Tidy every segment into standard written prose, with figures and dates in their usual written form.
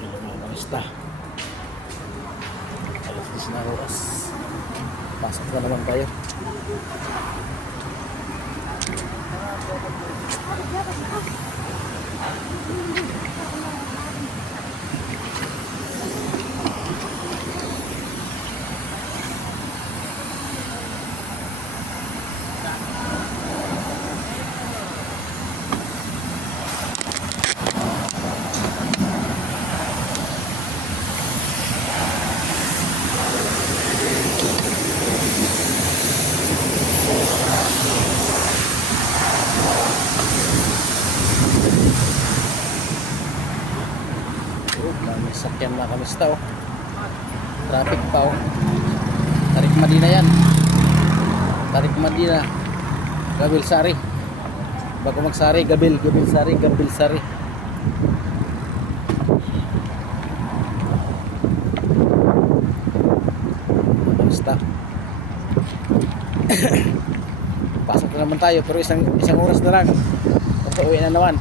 Basta alas 10 na oras, pasok na naman tayo. May sakyan na kamista oh. Traffic pa oh. Tarik Madina yan. Tarik Madina, Gabil Sari. Bago magsari, Gabil Sari, Gabil Sari. Kamista. Pasok na naman tayo pero isang oras na lang. Tapos uwi na naman.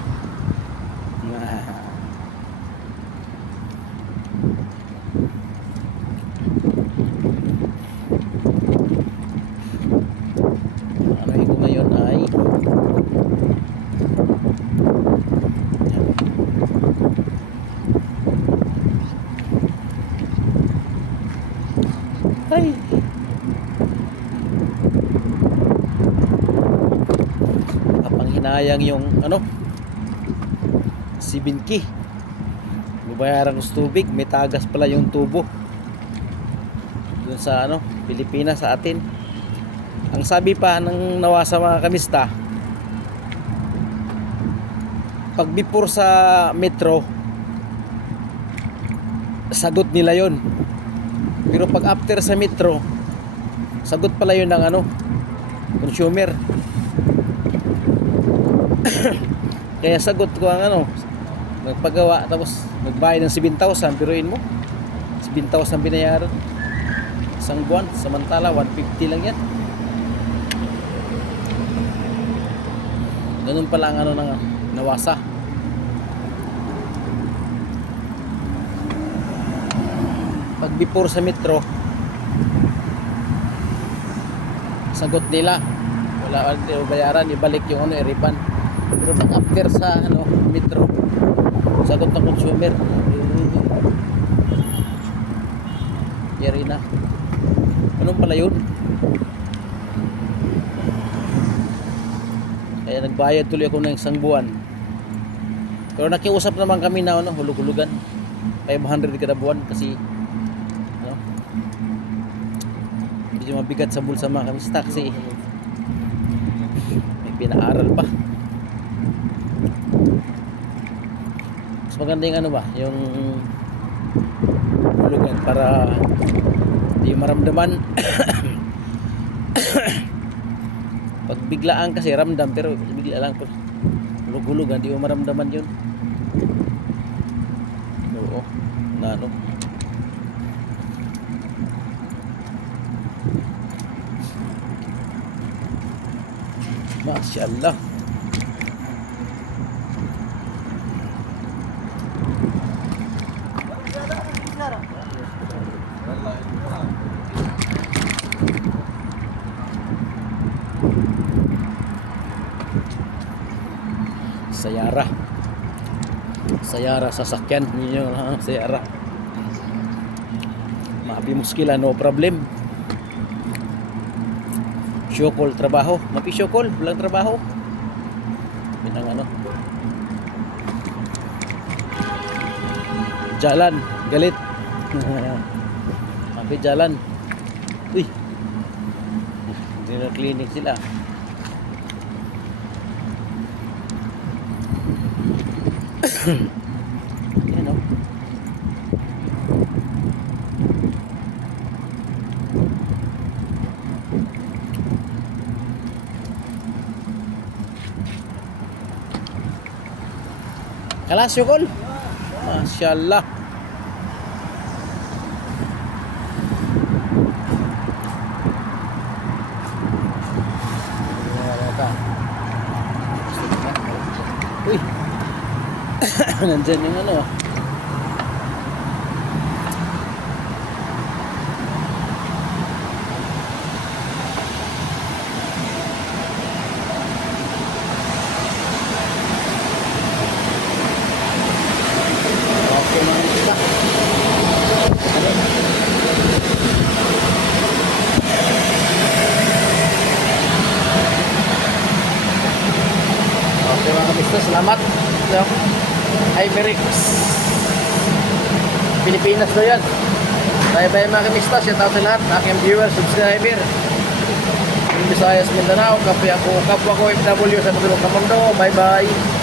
Ay. Kapanghinayang yung si Binki. Babayaran ko sa tubig, may tagas pala yung tubo. Doon sa Pilipinas sa atin. Ang sabi pa ng nawasa mga kamista, pag before sa metro, sagot nila yon. Pero pag after sa metro, sagot pala yun ng consumer. Kaya sagot ko ang nagpagawa tapos nagbayad ng 7,000. Biruin mo, 7,000 binayaran isang buwan, samantala 150 lang yan. Ganun pala ang ng nawasa. Pag before sa metro, sagot nila, wala bayaran, ibalik yung i-refund. Pero pag after sa metro, sagot ng consumer. Yari na. Anong pala yun? Kaya nagbayad tuloy ako ng isang buwan. Pero nakiusap naman kami na hulug-hulugan 500 kada buwan kasi medyo mabigat sa bulsa mga kamista kasi may pinaaral pa. Mas maganda yung yung hulugan para hindi maramdaman. Pag biglaan kasi ramdam, pero bigla lang po hulug-hulugan, hindi mo maramdaman yun. Oo, Masyaallah. Sayara sasakyan ninyo, Sayara. Mapi muskila, no problem. Syokol trabaho, mapi syokol, walang trabaho. Binang jalan, galit. Mapi jalan. Uy. Hindi na clinic sila. Yan Kalas syukol. Masyaallah. Uy. Nandyan yung Salamat. No? Iberix. Pilipinas daw yan. Bye-bye mga kamista. Shout out sa lahat. Aking viewers, subscriber. Visayas, Mindanao. Kapwa ko FW sa Matulog na Mundo. Bye-bye.